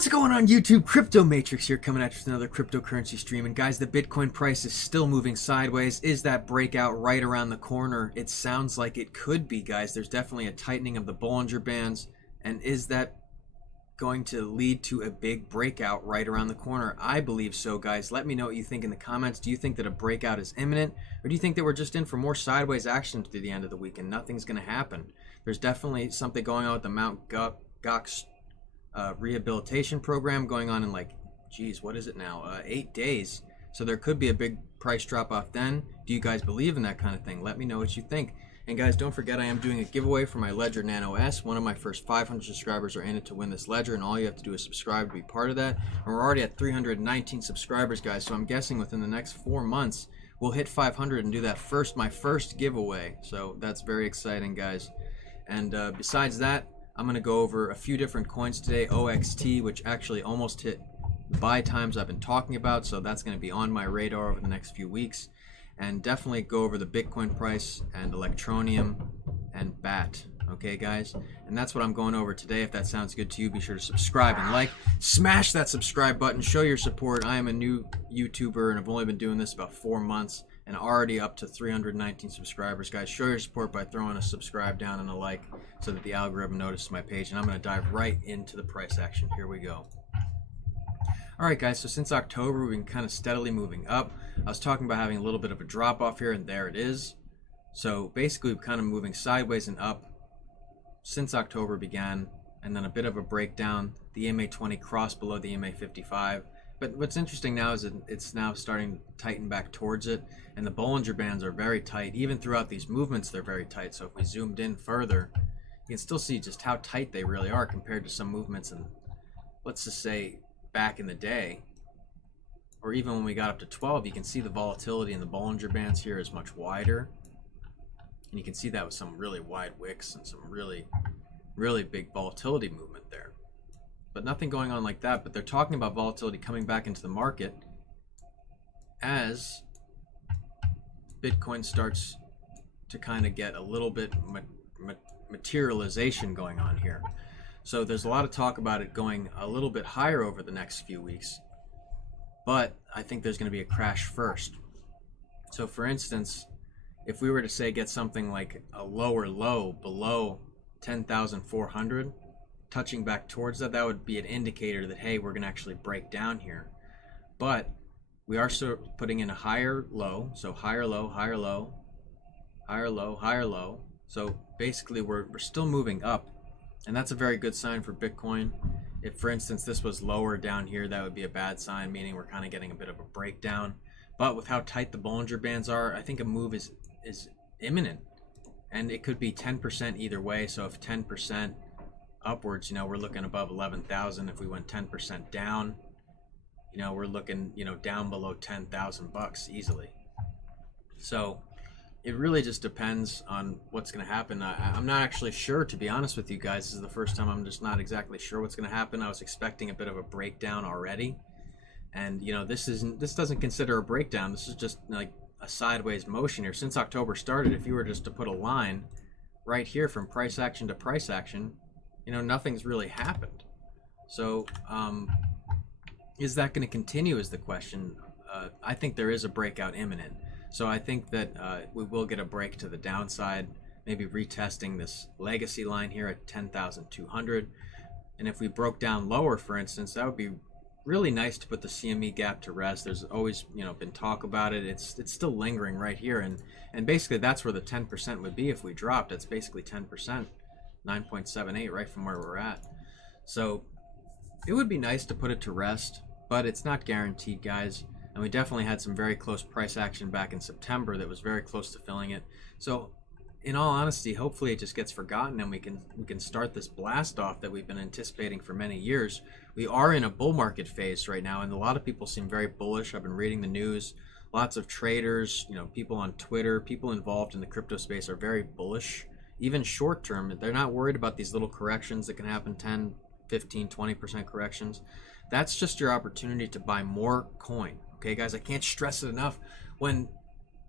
What's going on YouTube? Crypto Matrix here, coming at you with another cryptocurrency stream. And guys, the Bitcoin price is still moving sideways. Is that breakout right around the corner? It sounds like it could be, guys. There's definitely a tightening of the Bollinger Bands. And is that going to lead to a big breakout right around the corner? I believe so, guys. Let me know what you think in the comments. Do you think that a breakout is imminent? Or do you think that we're just in for more sideways action through the end of the week and nothing's going to happen? There's definitely something going on with the Mt. Gox rehabilitation program going on in, like, geez, what is it now, 8 days. So there could be a big price drop off then. Do you guys believe in that kind of thing? Let me know what you think. And guys, don't forget, I am doing a giveaway for my Ledger Nano S. One of my first 500 subscribers are in it to win this ledger, and all you have to do is subscribe to be part of that. And we're already at 319 subscribers, guys, so I'm guessing within the next 4 months we'll hit 500 and do that my first giveaway. So that's very exciting, guys. And besides that, I'm going to go over a few different coins today. OXT, which actually almost hit the buy times I've been talking about, so that's going to be on my radar over the next few weeks. And definitely go over the Bitcoin price and Electronium and BAT. Okay, guys? And that's what I'm going over today. If that sounds good to you, be sure to subscribe and like. Smash that subscribe button. Show your support. I am a new YouTuber, and I've only been doing this about 4 months. And already up to 319 subscribers, guys. Show your support by throwing a subscribe down and a like so that the algorithm notices my page. And I'm going to dive right into the price action. Here we go. Alright, guys, so since October, we've been kind of steadily moving up. I was talking about having a little bit of a drop off here, and there it is. So basically, we're kind of moving sideways and up since October began, and then a bit of a breakdown. The EMA20 crossed below the EMA55. But what's interesting now is that it's now starting to tighten back towards it, and the Bollinger Bands are very tight. Even throughout these movements, they're very tight. So if we zoomed in further, you can still see just how tight they really are compared to some movements in, let's just say, back in the day, or even when we got up to 12. You can see the volatility in the Bollinger Bands here is much wider, and you can see that with some really wide wicks and some really big volatility movement there. But nothing going on like that. But they're talking about volatility coming back into the market as Bitcoin starts to kind of get a little bit materialization going on here. So there's a lot of talk about it going a little bit higher over the next few weeks. But I think there's going to be a crash first. So for instance, if we were to say get something like a lower low below 10,400, touching back towards that, that would be an indicator that, hey, we're going to actually break down here. But we are still putting in a higher low, so higher low, higher low, higher low, higher low. So basically we're still moving up, and that's a very good sign for Bitcoin. If, for instance, this was lower down here, that would be a bad sign, meaning we're kind of getting a bit of a breakdown. But with how tight the Bollinger Bands are, I think a move is imminent, and it could be 10% either way. So if 10% upwards, you know, we're looking above 11,000. If we went 10% down, you know, we're looking, you know, down below 10,000 bucks easily. So it really just depends on what's going to happen. I'm not actually sure, to be honest with you guys. This is the first time I'm just not exactly sure what's going to happen. I was expecting a bit of a breakdown already, and you know, this doesn't consider a breakdown. This is just like a sideways motion here. Since October started, if you were just to put a line right here from price action to price action, you know, nothing's really happened. So is that going to continue is the question. I think there is a breakout imminent. So I think that we will get a break to the downside, maybe retesting this legacy line here at 10,200. And if we broke down lower, for instance, that would be really nice to put the CME gap to rest. There's always, you know, been talk about it. It's still lingering right here, and basically that's where the 10% would be if we dropped. It's basically 10%. 9.78 right from where we're at. So it would be nice to put it to rest, but it's not guaranteed, guys. And we definitely had some very close price action back in September that was very close to filling it. So in all honesty, hopefully it just gets forgotten, and we can start this blast off that we've been anticipating for many years. We are in a bull market phase right now, and a lot of people seem very bullish. I've been reading the news. Lots of traders, you know, people on Twitter, people involved in the crypto space are very bullish. Even short term, they're not worried about these little corrections that can happen, 10, 15, 20% corrections. That's just your opportunity to buy more coin. Okay, guys, I can't stress it enough. When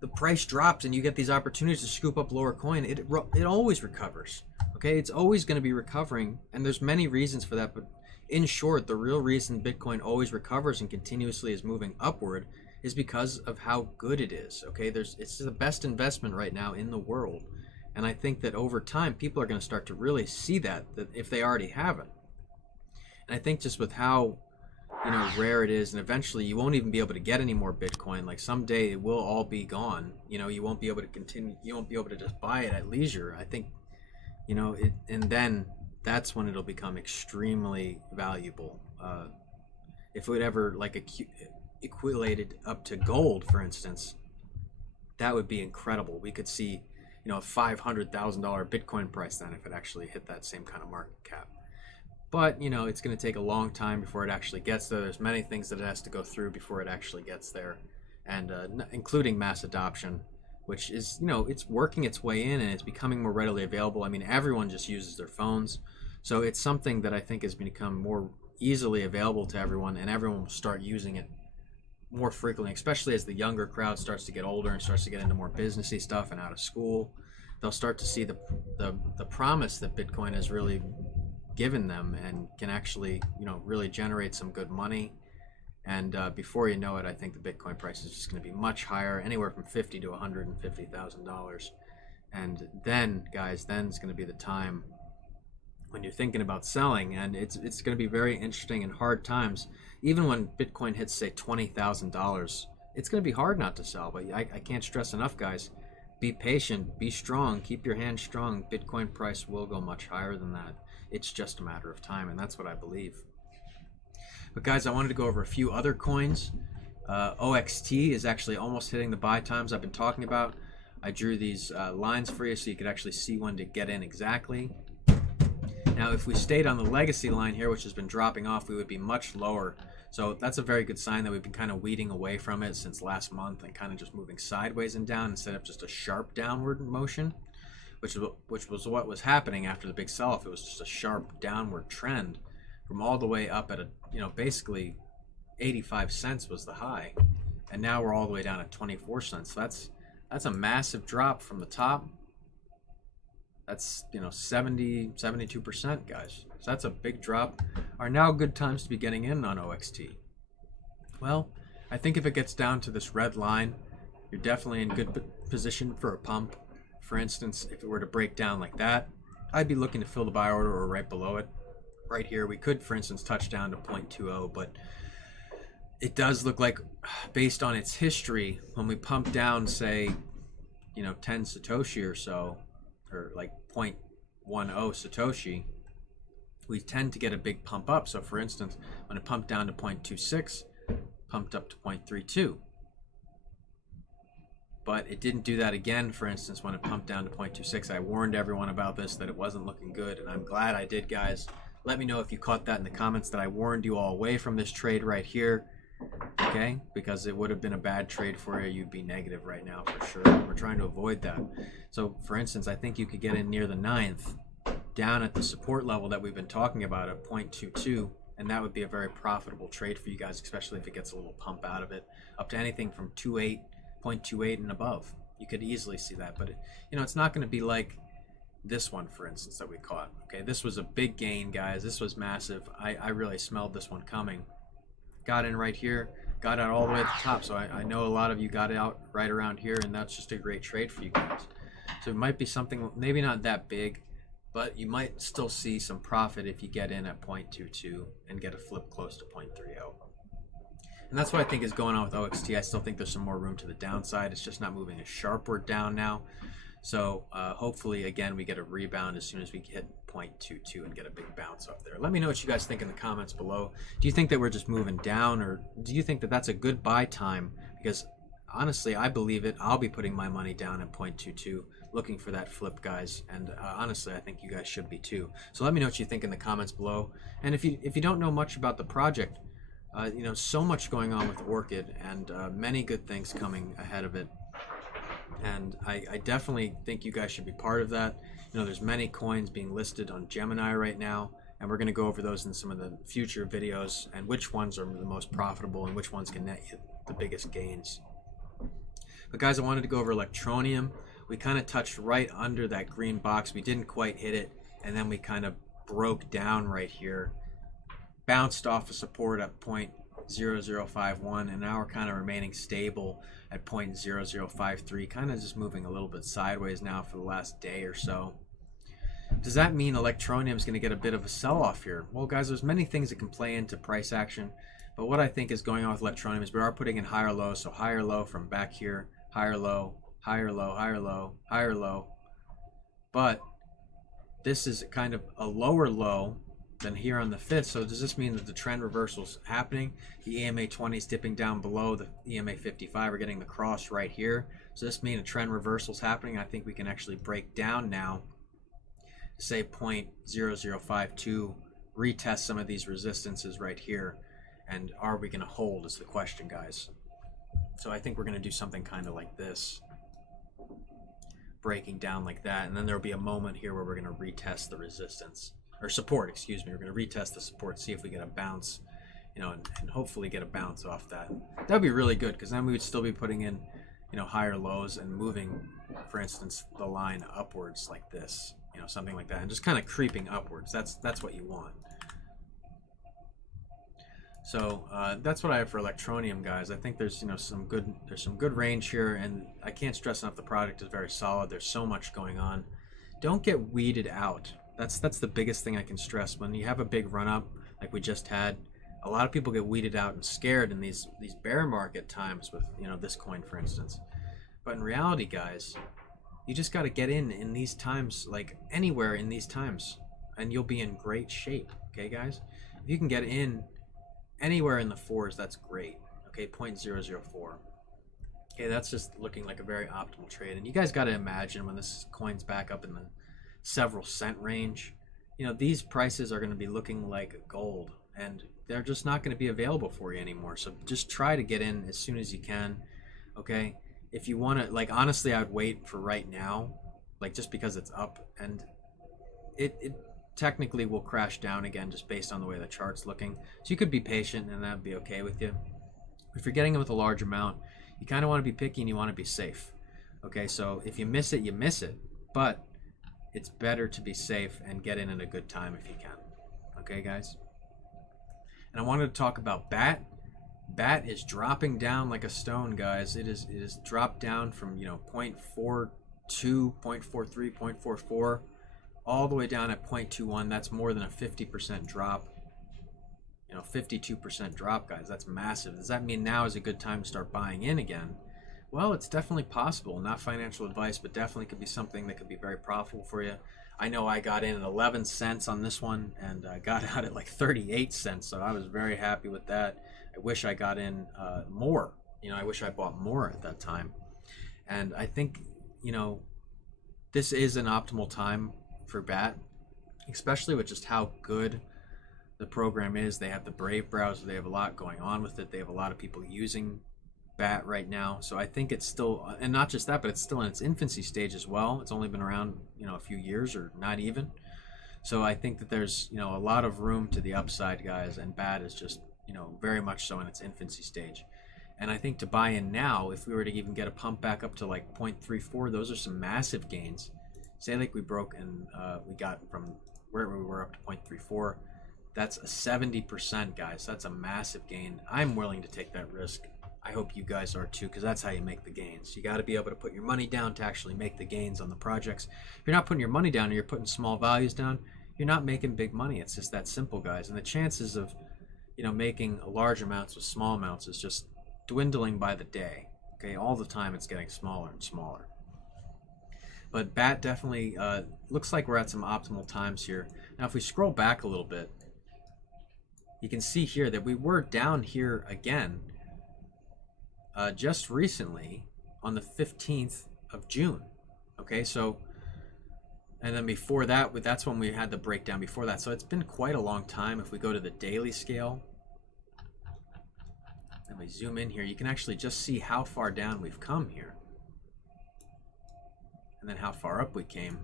the price drops and you get these opportunities to scoop up lower coin, it always recovers. Okay, it's always going to be recovering, and there's many reasons for that, but In short, the real reason Bitcoin always recovers and continuously is moving upward is because of how good it is. Okay, it's the best investment right now in the world. And I think that over time, people are going to start to really see that if they already haven't. And I think just with how, rare it is, and eventually you won't even be able to get any more Bitcoin. Like someday it will all be gone. You won't be able to continue. You won't be able to just buy it at leisure. I think, and then that's when it'll become extremely valuable. If it would ever equated up to gold, for instance, that would be incredible. We could see, a $500,000 Bitcoin price then if it actually hit that same kind of market cap. But, it's going to take a long time before it actually gets there. There's many things that it has to go through before it actually gets there, and including mass adoption, which is, it's working its way in and it's becoming more readily available. I mean, everyone just uses their phones. So it's something that I think has become more easily available to everyone, and everyone will start using it more frequently, especially as the younger crowd starts to get older and starts to get into more businessy stuff and out of school. They'll start to see the promise that Bitcoin has really given them and can actually, really generate some good money. And before you know it, I think the Bitcoin price is just going to be much higher, anywhere from $50,000 to $150,000. And then, guys, then it's going to be the time when you're thinking about selling, and it's going to be very interesting and hard times. Even when Bitcoin hits, say, $20,000, it's going to be hard not to sell. But I can't stress enough, guys, be patient, be strong, keep your hands strong. Bitcoin price will go much higher than that. It's just a matter of time, and that's what I believe. But guys, I wanted to go over a few other coins. OXT is actually almost hitting the buy times I've been talking about. I drew these lines for you so you could actually see when to get in exactly. Now, if we stayed on the legacy line here, which has been dropping off, we would be much lower. So that's a very good sign that we've been kind of weeding away from it since last month and kind of just moving sideways and down instead of just a sharp downward motion, which was what was happening after the big sell-off. It was just a sharp downward trend from all the way up at basically 85 cents was the high, and now we're all the way down at 24 cents. So that's a massive drop from the top. That's 72%, guys. So that's a big drop. Are now good times to be getting in on OXT? Well, I think if it gets down to this red line, you're definitely in good position for a pump. For instance, if it were to break down like that, I'd be looking to fill the buy order or right below it. Right here, we could, for instance, touch down to 0.20, but it does look like, based on its history, when we pump down, say, 10 Satoshi or so, or like 0.10 Satoshi, we tend to get a big pump up. So for instance, when it pumped down to 0.26, pumped up to 0.32. But it didn't do that again, for instance, when it pumped down to 0.26. I warned everyone about this, that it wasn't looking good, and I'm glad I did, guys. Let me know if you caught that in the comments, that I warned you all away from this trade right here. Okay, because it would have been a bad trade for you. You'd be negative right now for sure. We're trying to avoid that. So for instance, I think you could get in near the 9th, down at the support level that we've been talking about at 0.22, and that would be a very profitable trade for you guys, especially if it gets a little pump out of it, up to anything from 0.28 and above. You could easily see that, but it's not going to be like this one, for instance, that we caught. Okay, this was a big gain, guys. This was massive. I really smelled this one coming. Got in right here, got out all the way at the top. So I know a lot of you got out right around here, and that's just a great trade for you guys. So it might be something, maybe not that big, but you might still see some profit if you get in at 0.22 and get a flip close to 0.30. And that's what I think is going on with OXT. I still think there's some more room to the downside. It's just not moving as sharpward down now. So hopefully, again, we get a rebound as soon as we hit 0.22 and get a big bounce up there. Let me know what you guys think in the comments below. Do you think that we're just moving down, or do you think that that's a good buy time? Because honestly, I believe it. I'll be putting my money down at 0.22, looking for that flip, guys. And honestly, I think you guys should be too. So let me know what you think in the comments below. And if you don't know much about the project, so much going on with Orchid, and many good things coming ahead of it. And I definitely think you guys should be part of that. There's many coins being listed on Gemini right now, and we're going to go over those in some of the future videos, and which ones are the most profitable and which ones can net you the biggest gains. But guys, I wanted to go over Electronium. We kind of touched right under that green box. We didn't quite hit it, and then we kind of broke down right here. bounced off of support at 0.0051, and now we're kind of remaining stable at 0.0053, kind of just moving a little bit sideways now for the last day or so. Does that mean Electroneum is going to get a bit of a sell-off here? Well, guys, there's many things that can play into price action, but what I think is going on with Electroneum is we are putting in higher lows, so higher low from back here, higher low, higher low, higher low, higher low. But this is kind of a lower low than here on the 5th, so does this mean that the trend reversal is happening? The EMA 20 is dipping down below the EMA 55. We're getting the cross right here. So does this mean a trend reversal is happening? I think we can actually break down now, say 0.0052, retest some of these resistances right here, and are we going to hold is the question, guys. So I think we're going to do something kind of like this, breaking down like that, and then there'll be a moment here where we're going to retest the resistance, or support, excuse me. We're going to retest the support, see if we get a bounce, you know, and hopefully get a bounce off that. That would be really good, because then we would still be putting in, you know, higher lows and moving, for instance, the line upwards like this, you know, something like that, and just kind of creeping upwards. That's what you want. So that's what I have for Electroneum, guys. I think there's, you know, some good range here, and I can't stress enough the product is very solid. There's so much going on. Don't get weeded out. That's the biggest thing I can stress. When you have a big run up like we just had, a lot of people get weeded out and scared in these bear market times with, you know, this coin, for instance. But in reality, guys, you just got to get in these times, like anywhere in these times, and you'll be in great shape. Okay, guys? If you can get in anywhere in the 4s, that's great. Okay, 0.004. Okay, that's just looking like a very optimal trade. And you guys got to imagine when this coin's back up in the several cent range, you know, these prices are going to be looking like gold, and they're just not going to be available for you anymore. So just try to get in as soon as you can. Okay, if you want to, like, honestly, I'd wait for right now, like, just because it's up, and it technically will crash down again just based on the way the chart's looking. So you could be patient, and that'd be okay with you. If you're getting it with a large amount, you kind of want to be picky and you want to be safe. Okay, so if you miss it, you miss it, but it's better to be safe and get in at a good time if you can. Okay, guys? And I wanted to talk about BAT. BAT is dropping down like a stone, guys. It is dropped down from, you know, 0.42, 0.43, 0.44, all the way down at 0.21. That's more than a 50% drop. You know, 52% drop, guys. That's massive. Does that mean now is a good time to start buying in again? Well, it's definitely possible. Not financial advice, but definitely could be something that could be very profitable for you. I know I got in at 11 cents on this one, and I got out at like 38 cents, so I was very happy with that. I wish I got in more. You know, I wish I bought more at that time. And I think, you know, this is an optimal time for BAT, especially with just how good the program is. They have the Brave browser. They have a lot going on with it. They have a lot of people using BAT right now. So I think it's still, and not just that, but it's still in its infancy stage as well. It's only been around, you know, a few years or not even. So I think that there's, you know, a lot of room to the upside, guys, and BAT is just, you know, very much so in its infancy stage. And I think to buy in now, if we were to even get a pump back up to like 0.34, those are some massive gains. Say like we broke and we got from where we were up to 0.34. That's a 70%, guys. That's a massive gain. I'm willing to take that risk. I hope you guys are too, because that's how you make the gains. You got to be able to put your money down to actually make the gains on the projects. If you're not putting your money down and you're putting small values down, you're not making big money. It's just that simple, guys. And the chances of, you know, making large amounts with small amounts is just dwindling by the day. Okay, all the time it's getting smaller and smaller. But BAT definitely looks like we're at some optimal times here. Now, if we scroll back a little bit, you can see here that we were down here again just recently on the 15th of June. Okay, so, and then before that, that's when we had the breakdown before that. So it's been quite a long time. If we go to the daily scale, and we zoom in here, you can actually just see how far down we've come here. And then how far up we came.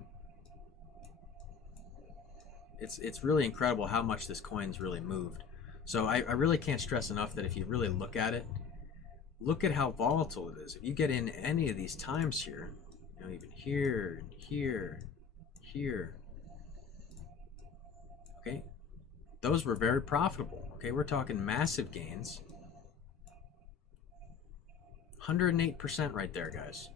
It's really incredible how much this coin's really moved. So I really can't stress enough that if you really look at it, look at how volatile it is. If you get in any of these times here, you know, even here, here, here, okay, those were very profitable. Okay, we're talking massive gains. 108% right there, guys.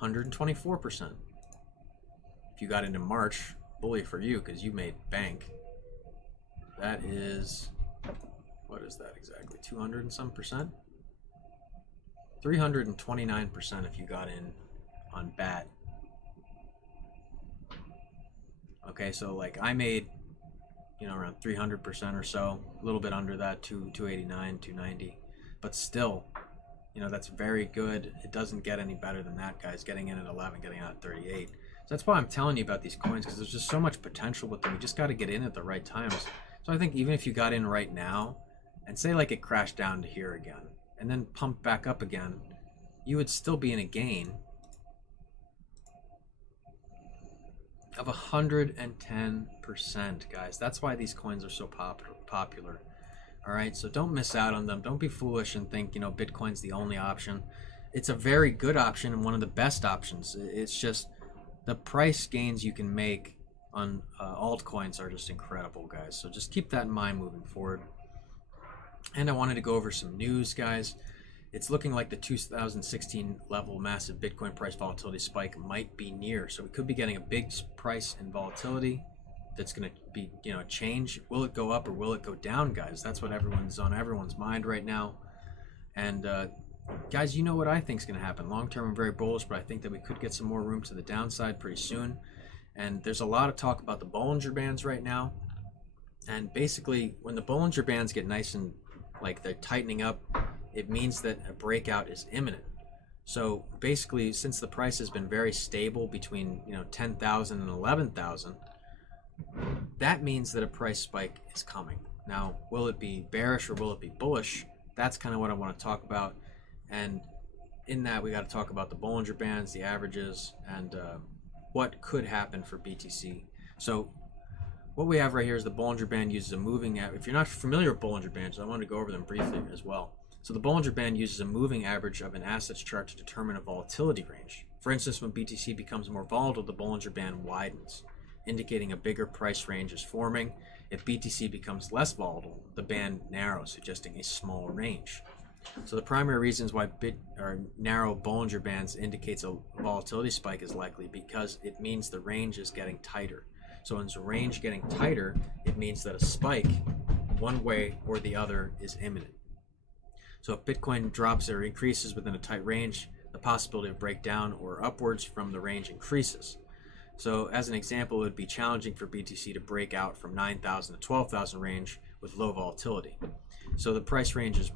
124%. If you got into March, bully for you because you made bank. That is, what is that exactly? 200 and some percent? 329% if you got in on BAT. Okay, so like I made, you know, around 300% or so, a little bit under that, 289, 290, but still, you know, that's very good. It doesn't get any better than that, guys. Getting in at 11, getting out at 38. So that's why I'm telling you about these coins, because there's just so much potential with them. You just got to get in at the right times. So I think even if you got in right now, and say like it crashed down to here again, and then pumped back up again, you would still be in a gain of 110%, guys. That's why these coins are so popular. All right, so don't miss out on them. Don't be foolish and think, you know, Bitcoin's the only option. It's a very good option and one of the best options. It's just the price gains you can make on altcoins are just incredible, guys. So just keep that in mind moving forward. And I wanted to go over some news, guys. It's looking like the 2016 level massive Bitcoin price volatility spike might be near. So we could be getting a big price and volatility that's going to be, you know, change. Will it go up or will it go down, guys? That's what everyone's on everyone's mind right now. And guys, you know what I think is going to happen. Long term, I'm very bullish, but I think that we could get some more room to the downside pretty soon. And there's a lot of talk about the Bollinger Bands right now. And basically, when the Bollinger Bands get nice and like they're tightening up, it means that a breakout is imminent. So basically, since the price has been very stable between, you know, 10,000 and 11,000, that means that a price spike is coming. Now, will it be bearish or will it be bullish? That's kind of what I want to talk about. And in that, we got to talk about the Bollinger Bands, the averages, and what could happen for BTC. So what we have right here is the Bollinger Band uses a moving average. If you're not familiar with Bollinger Bands, I want to go over them briefly as well. So the Bollinger Band uses a moving average of an asset's chart to determine a volatility range. For instance, when BTC becomes more volatile, the Bollinger Band widens, indicating a bigger price range is forming. If BTC becomes less volatile, the band narrows, suggesting a smaller range. So the primary reasons why narrow Bollinger Bands indicates a volatility spike is likely because it means the range is getting tighter. So when the range getting tighter, it means that a spike, one way or the other, is imminent. So if Bitcoin drops or increases within a tight range, the possibility of breakdown or upwards from the range increases. So as an example, it would be challenging for BTC to break out from 9,000 to 12,000 range with low volatility. So the price range is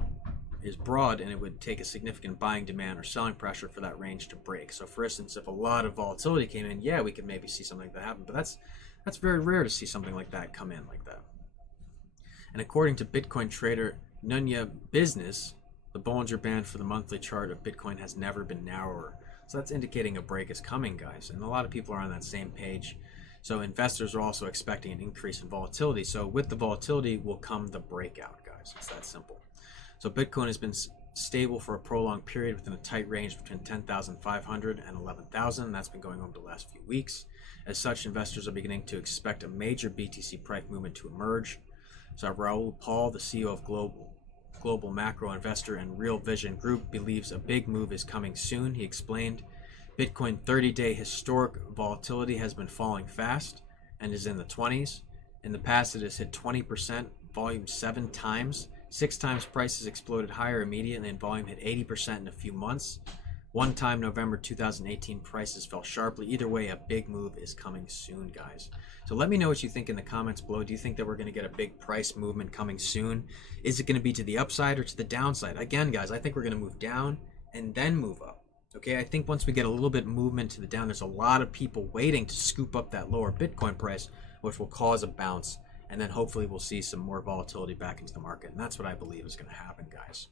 broad, and it would take a significant buying demand or selling pressure for that range to break. So for instance, if a lot of volatility came in, yeah, we could maybe see something like that happen, but that's very rare to see something like that come in like that. And according to Bitcoin trader Nunya Business, the Bollinger Band for the monthly chart of Bitcoin has never been narrower. So that's indicating a break is coming, guys. And a lot of people are on that same page. So investors are also expecting an increase in volatility. So with the volatility will come the breakout, guys. It's that simple. So Bitcoin has been stable for a prolonged period within a tight range between 10,500 and 11,000. That's been going on the last few weeks. As such, investors are beginning to expect a major BTC price movement to emerge. So Raoul Paul, the CEO of Global Macro Investor and Real Vision Group, believes a big move is coming soon. He explained, Bitcoin 30-day historic volatility has been falling fast and is in the 20s. In the past, it has hit 20% volume 7 times. 6 times prices exploded higher immediately and volume hit 80% in a few months. One time, November 2018, prices fell sharply. Either way, a big move is coming soon, guys. So let me know what you think in the comments below. Do you think that we're going to get a big price movement coming soon? Is it going to be to the upside or to the downside? Again, guys, I think we're going to move down and then move up. Okay, I think once we get a little bit movement to the down, there's a lot of people waiting to scoop up that lower Bitcoin price, which will cause a bounce. And then hopefully we'll see some more volatility back into the market. And that's what I believe is going to happen, guys.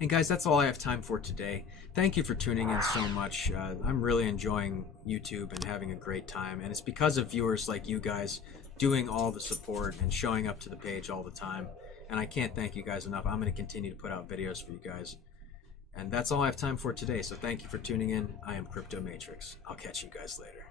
And guys, that's all I have time for today. Thank you for tuning in so much. I'm really enjoying YouTube and having a great time. And it's because of viewers like you guys doing all the support and showing up to the page all the time. And I can't thank you guys enough. I'm going to continue to put out videos for you guys. And that's all I have time for today. So thank you for tuning in. I am Crypto Matrix. I'll catch you guys later.